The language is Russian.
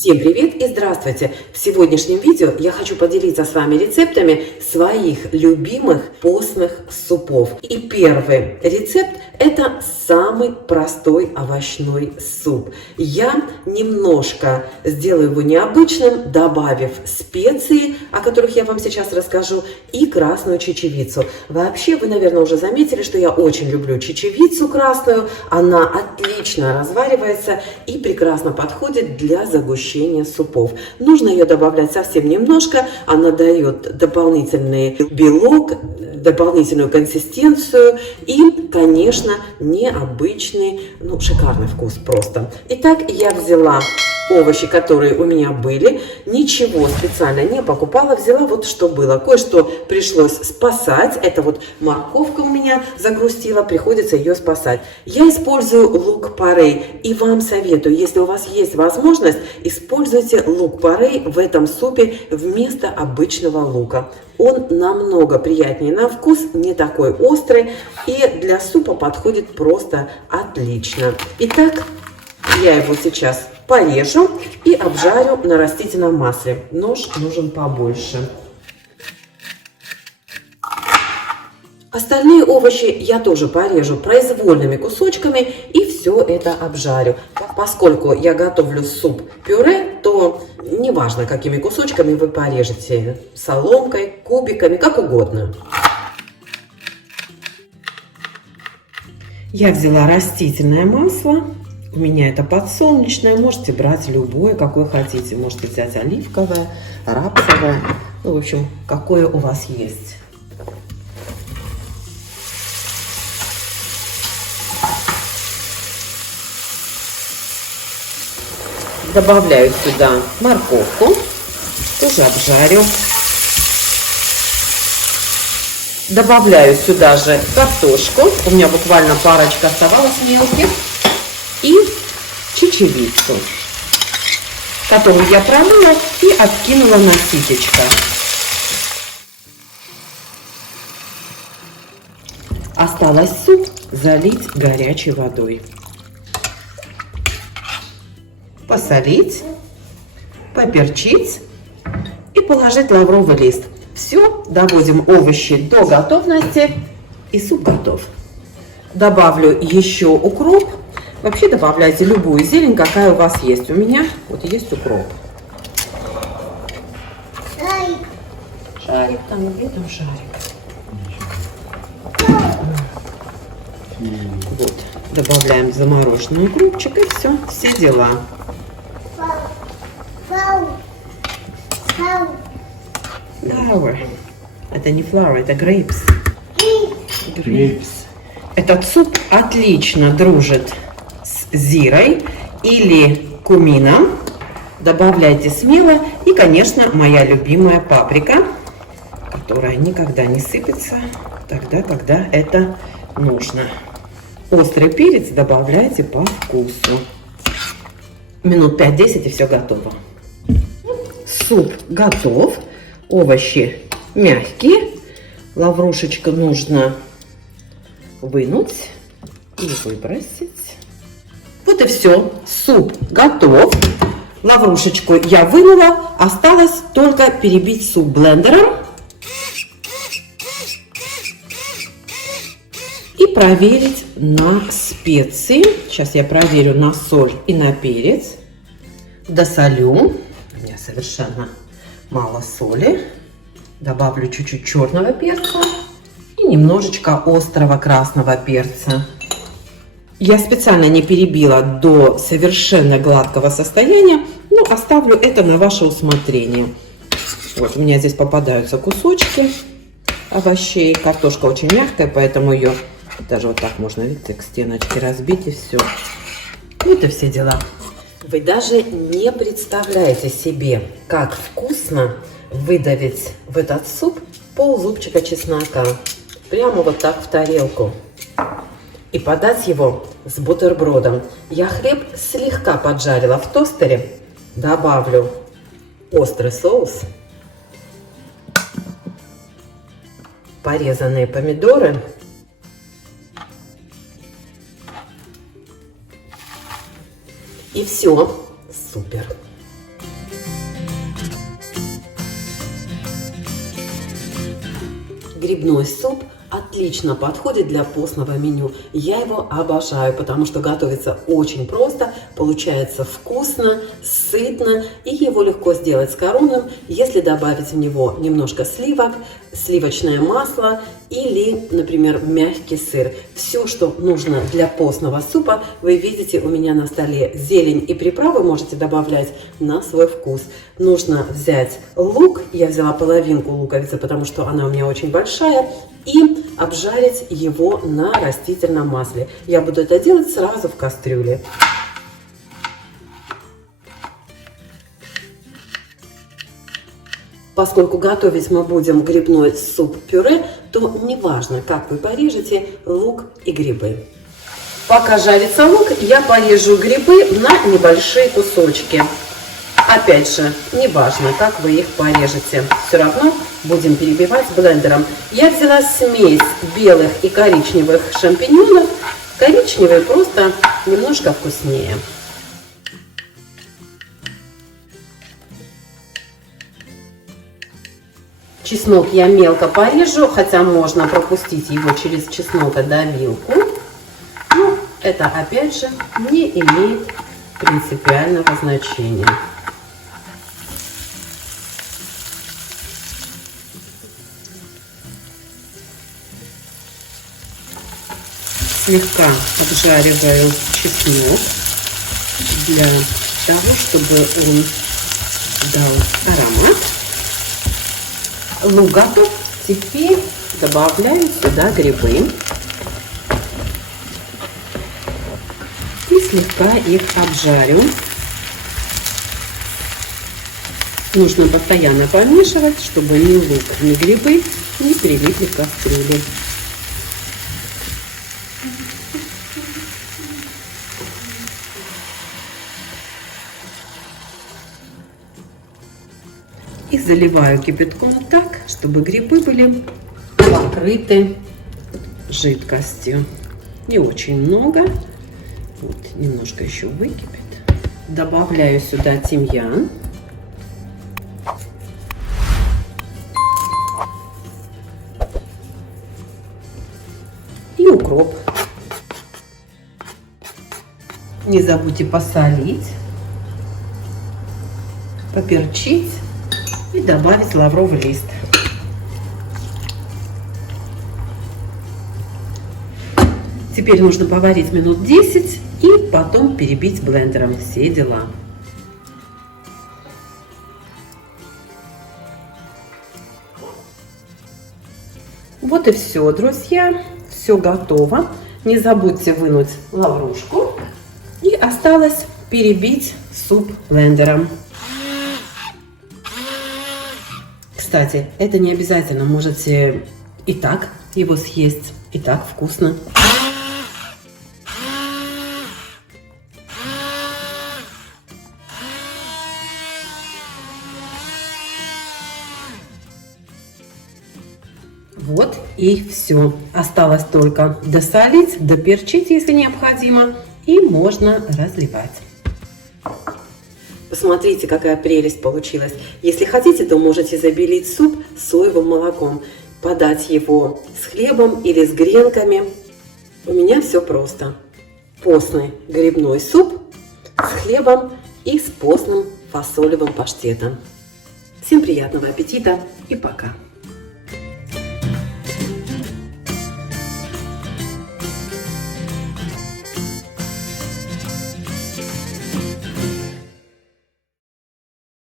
Всем привет и здравствуйте! В сегодняшнем видео я хочу поделиться с вами рецептами своих любимых постных супов. И первый рецепт – это самый простой овощной суп. Я немножко сделаю его необычным, добавив специи, о которых я вам сейчас расскажу, и красную чечевицу. Вообще, вы, наверное, уже заметили, что я очень люблю чечевицу красную. Она отлично разваривается и прекрасно подходит для загущения супов. Нужно ее добавлять совсем немножко. Она дает дополнительный белок, дополнительную консистенцию и, конечно, необычный, шикарный вкус просто. Итак, я взяла овощи, которые у меня были, ничего специально не покупала, взяла вот что было. Кое-что пришлось спасать, это вот морковка у меня загрустила, приходится ее спасать. Я использую лук-порей и вам советую, если у вас есть возможность, используйте лук-порей в этом супе вместо обычного лука. Он намного приятнее на вкус, не такой острый и для супа подходит просто отлично. Итак, я его сейчас порежу и обжарю на растительном масле. Нож нужен побольше. Остальные овощи я тоже порежу произвольными кусочками и все это обжарю. Поскольку я готовлю суп-пюре, то неважно, какими кусочками вы порежете. Соломкой, кубиками, как угодно. Я взяла растительное масло. У меня это подсолнечное, можете брать любое, какое хотите. Можете взять оливковое, рапсовое, в общем, какое у вас есть. Добавляю сюда морковку, тоже обжарю. Добавляю сюда же картошку, у меня буквально парочка оставалось мелких. И чечевицу, которую я промыла и откинула на ситечко. Осталось суп залить горячей водой. Посолить, поперчить и положить лавровый лист. Все, доводим овощи до готовности и суп готов. Добавлю еще укроп. Вообще добавляйте любую зелень, какая у вас есть. У меня вот есть укроп. Шарик там, где там шарик? Вот, добавляем замороженный укропчик и все дела. Flour. Это не flour, это grapes. Grapes. Этот суп отлично дружит с зирой или кумином. Добавляйте смело. И, конечно, моя любимая паприка, которая никогда не сыпется тогда, когда это нужно. Острый перец добавляйте по вкусу. Минут 5-10 и все готово. Суп готов. Овощи мягкие. Лаврушечку нужно вынуть и выбросить. Вот и все. Суп готов. Лаврушечку я вынула. Осталось только перебить суп блендером. И проверить на специи. Сейчас я проверю на соль и на перец. Досолю. У меня совершенно мало соли. Добавлю чуть-чуть черного перца. И немножечко острого красного перца. Я специально не перебила до совершенно гладкого состояния, но оставлю это на ваше усмотрение. Вот у меня здесь попадаются кусочки овощей. Картошка очень мягкая, поэтому ее даже вот так можно, видите, к стеночке разбить и все. Вот и все дела. Вы даже не представляете себе, как вкусно выдавить в этот суп пол-зубчика чеснока. Прямо вот так в тарелку. И подать его с бутербродом. Я хлеб слегка поджарила в тостере. Добавлю острый соус. Порезанные помидоры. И все. Супер. грибной суп отлично подходит для постного меню. Я его обожаю, потому что готовится очень просто, получается вкусно, сытно, и его легко сделать скоромным, если добавить в него немножко сливок, сливочное масло или, например, мягкий сыр. Все, что нужно для постного супа, вы видите у меня на столе. Зелень и приправы можете добавлять на свой вкус. Нужно взять лук, я взяла половинку луковицы, потому что она у меня очень большая, и обжарить его на растительном масле. Я буду это делать сразу в кастрюле. Поскольку готовить мы будем грибной суп-пюре, то неважно, как вы порежете лук и грибы. Пока жарится лук, я порежу грибы на небольшие кусочки. Опять же, неважно, как вы их порежете, все равно будем перебивать блендером. Я взяла смесь белых и коричневых шампиньонов. Коричневые просто немножко вкуснее. Чеснок я мелко порежу, хотя можно пропустить его через чеснокодавилку. Но это опять же не имеет принципиального значения. Слегка обжариваю чеснок для того, чтобы он дал аромат. Лук готов. Теперь добавляю сюда грибы и слегка их обжарю. Нужно постоянно помешивать, чтобы ни лук, ни грибы не прилипли к кастрюле. И заливаю кипятком так, чтобы грибы были покрыты жидкостью. Не очень много. Вот, немножко еще выкипит. Добавляю сюда тимьян. И укроп. Не забудьте посолить, поперчить и добавить лавровый лист. Теперь нужно поварить минут 10 и потом перебить блендером. Все дела. Вот и все, друзья. Все готово. Не забудьте вынуть лаврушку. И осталось перебить суп блендером. Кстати, это не обязательно. Можете и так его съесть. И так вкусно. Вот и все. Осталось только досолить, доперчить, если необходимо. И можно разливать. Посмотрите, какая прелесть получилась. Если хотите, то можете забелить суп соевым молоком. Подать его с хлебом или с гренками. У меня все просто. Постный грибной суп с хлебом и с постным фасолевым паштетом. Всем приятного аппетита и пока!